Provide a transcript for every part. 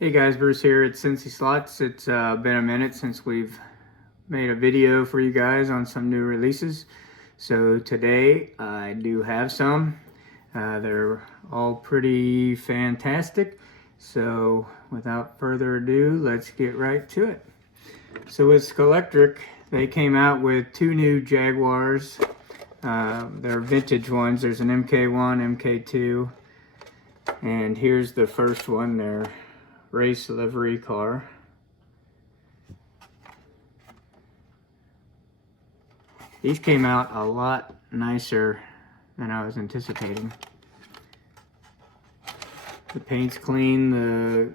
Hey guys, Bruce here at Cincy Slots. It's been a minute since we've made a video for you guys on some new releases. So today I do have some. They're all pretty fantastic. So without further ado, let's get right to it. So with Scalectric, they came out with two new Jaguars. They're vintage ones. There's an MK1, MK2, and here's the first one. They're race livery car. These came out a lot nicer than I was anticipating. The paint's clean, the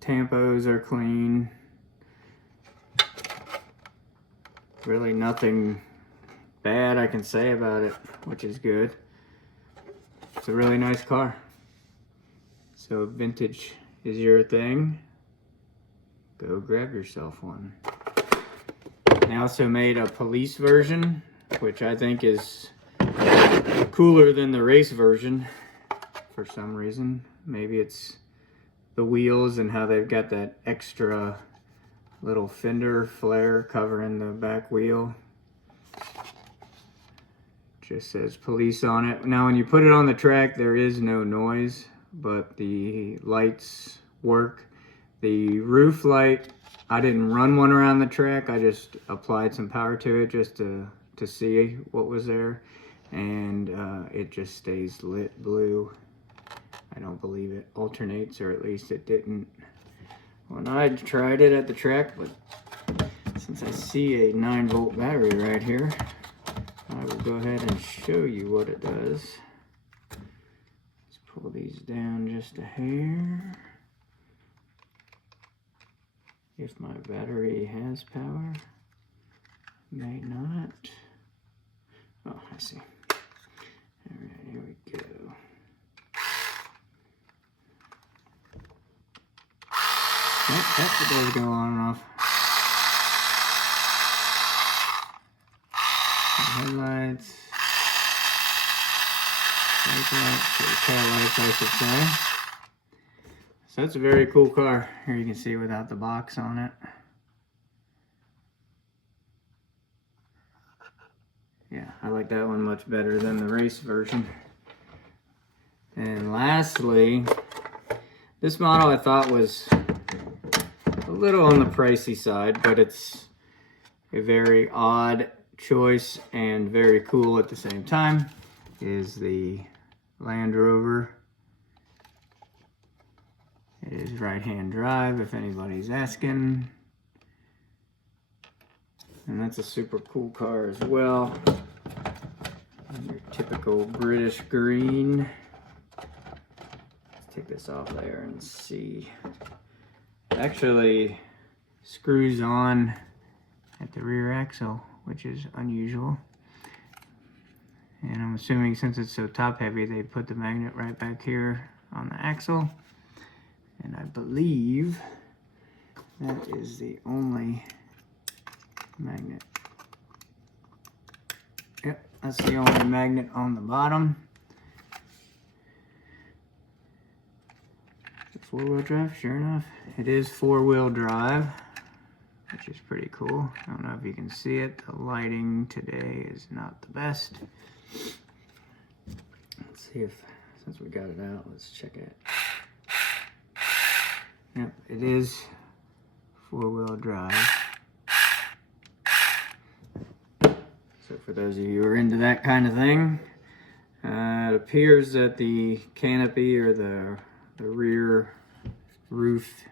tampos are clean. Really nothing bad I can say about it, which is good. It's a really nice car. So vintage is your thing, go grab yourself one. They also made a police version, which I think is cooler than the race version for some reason. Maybe it's the wheels and how they've got that extra little fender flare covering the back wheel. Just says police on it. Now when you put it on the track, there is no noise, but the lights work. The roof light, I didn't run one around the track. I just applied some power to it just to see what was there, and it just stays lit blue. I don't believe it alternates, or at least it didn't when I tried it at the track. But since I see a 9-volt battery right here, I will go ahead and show you what it does. Pull these down just a hair. If my battery has power, may not. Oh, I see. All right, here we go. That does go on and off. Headlights. Tail lights, I should say. So that's a very cool car. Here you can see without the box on it. Yeah, I like that one much better than the race version. And lastly, this model I thought was a little on the pricey side, but it's a very odd choice and very cool at the same time, is the Land Rover. It is right-hand drive, if anybody's asking. And that's a super cool car as well. Your typical British green. Let's take this off there and see. It actually screws on at the rear axle, which is unusual. And I'm assuming since it's so top heavy, they put the magnet right back here on the axle. And I believe that is the only magnet. Yep, that's the only magnet on the bottom. Four-wheel drive, sure enough. It is four-wheel drive, which is pretty cool. I don't know if you can see it. The lighting today is not the best. Let's see if, since we got it out, let's check it. Yep, it is four-wheel drive. So for those of you who are into that kind of thing, it appears that the canopy or the rear roof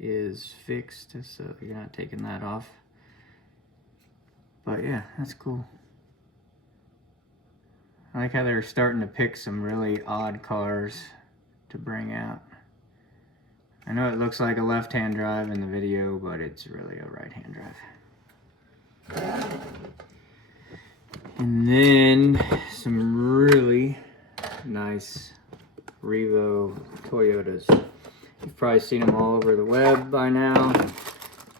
is fixed, so you're not taking that off. But yeah, that's cool. I like how they're starting to pick some really odd cars to bring out. I know it looks like a left-hand drive in the video, but it's really a right-hand drive. And then some really nice Rover Toyotas. You've probably seen them all over the web by now.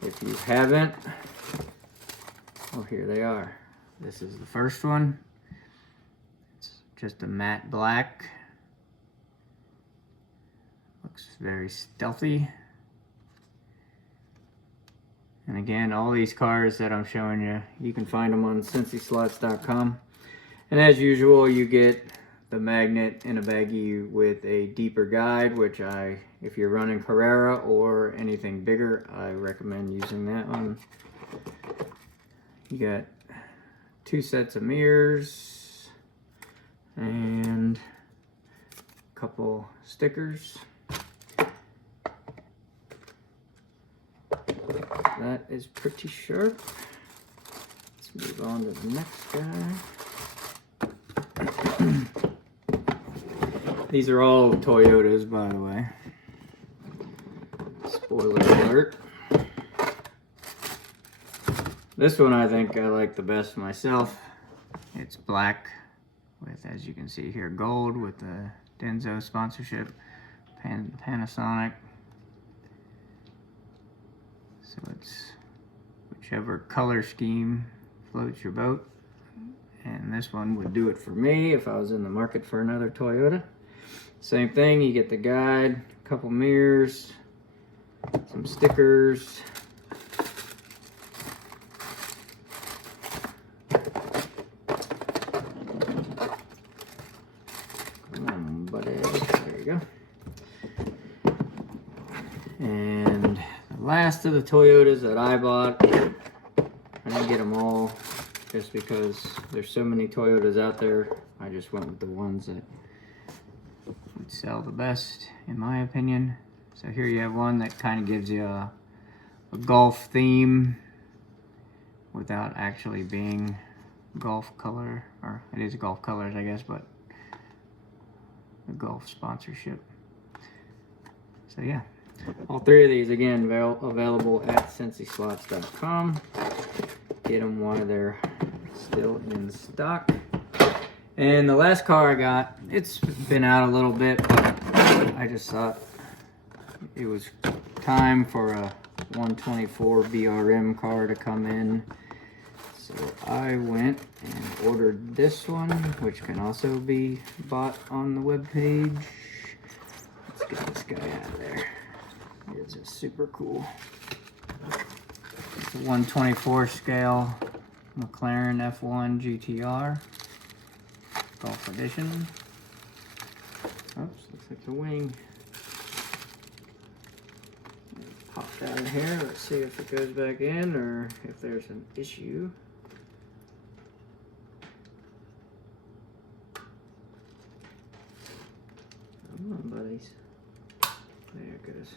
If you haven't, well, here they are. This is the first one. It's just a matte black. Looks very stealthy. And again, all these cars that I'm showing you, you can find them on CincySlots.com. And as usual, you get the magnet in a baggie with a deeper guide, which if you're running Carrera or anything bigger, I recommend using that one. You got 2 sets of mirrors and a couple stickers. That is pretty sharp. Let's move on to the next guy. These are all Toyotas, by the way. Spoiler alert. This one I think I like the best myself. It's black with, as you can see here, gold with the Denso sponsorship, Panasonic. So it's whichever color scheme floats your boat. And this one would do it for me if I was in the market for another Toyota. Same thing, you get the guide, a couple mirrors, some stickers. Come on, buddy. There you go. And the last of the Toyotas that I bought, I didn't get them all just because there's so many Toyotas out there. I just went with the ones that would sell the best, in my opinion. So here you have one that kind of gives you a golf theme without actually being golf color, or it is golf colors, I guess, but a golf sponsorship. So yeah, all 3 of these again available at CincySlots.com. Get them while they're still in stock. And the last car I got, it's been out a little bit, but I just thought it was time for a 124 BRM car to come in. So I went and ordered this one, which can also be bought on the webpage. Let's get this guy out of there. It's just super cool. It's a 124 scale McLaren F1 GTR Golf Edition. Oops, looks like the wing popped out of here. Let's see if it goes back in or if there's an issue. Come on, buddies. There it goes.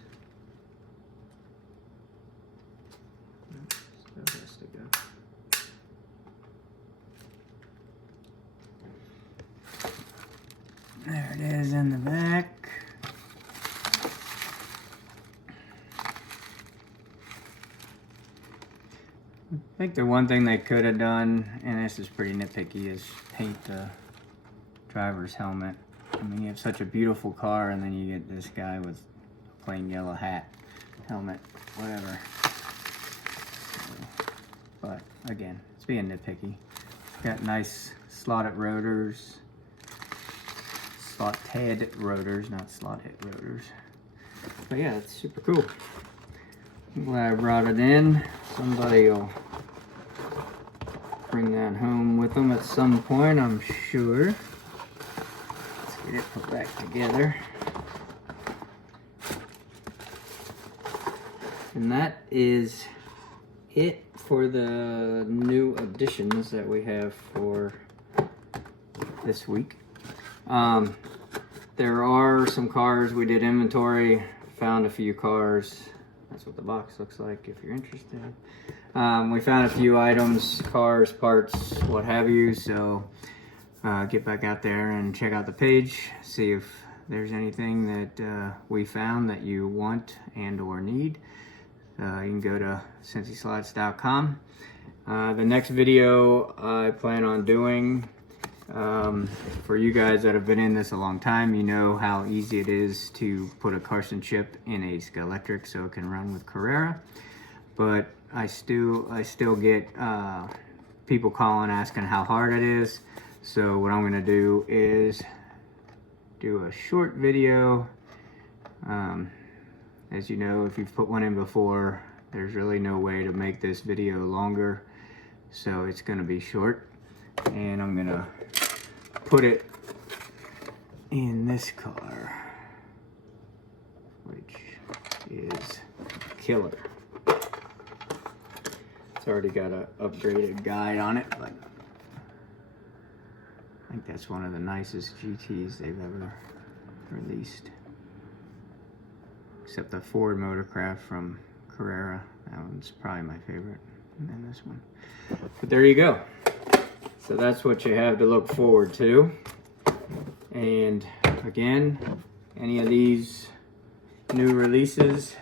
Still has to go. There it is in the back. I think the one thing they could have done, and this is pretty nitpicky, is paint the driver's helmet. I mean, you have such a beautiful car, and then you get this guy with a plain yellow hat, helmet, whatever. But again, it's being nitpicky. Got nice slotted rotors. Slot-head rotors, not slot-head rotors. But yeah, it's super cool. I'm glad I brought it in. Somebody will bring that home with them at some point, I'm sure. Let's get it put back together. And that is it for the new additions that we have for this week. There are some cars we did inventory, found a few cars. That's what the box looks like if you're interested. We found a few items, cars, parts, what have you, so get back out there and check out the page, see if there's anything that we found that you want and or need. You can go to CincySlots.com. The next video I plan on doing, for you guys that have been in this a long time, you know how easy it is to put a Carson chip in a Scalextric so it can run with Carrera. But I still get people calling asking how hard it is. So what I'm gonna do is do a short video. As you know, if you've put one in before, There's really no way to make this video longer, so it's gonna be short. And I'm gonna put it in this car, which is killer. It's already got an upgraded guide on it, but I think that's one of the nicest GTs they've ever released. Except the Ford Motorcraft from Carrera. That one's probably my favorite. And then this one. But there you go. So that's what you have to look forward to. And again, any of these new releases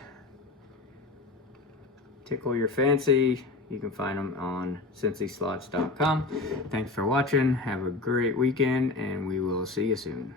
tickle your fancy, you can find them on CincySlots.com. Thanks for watching. Have a great weekend, and we will see you soon.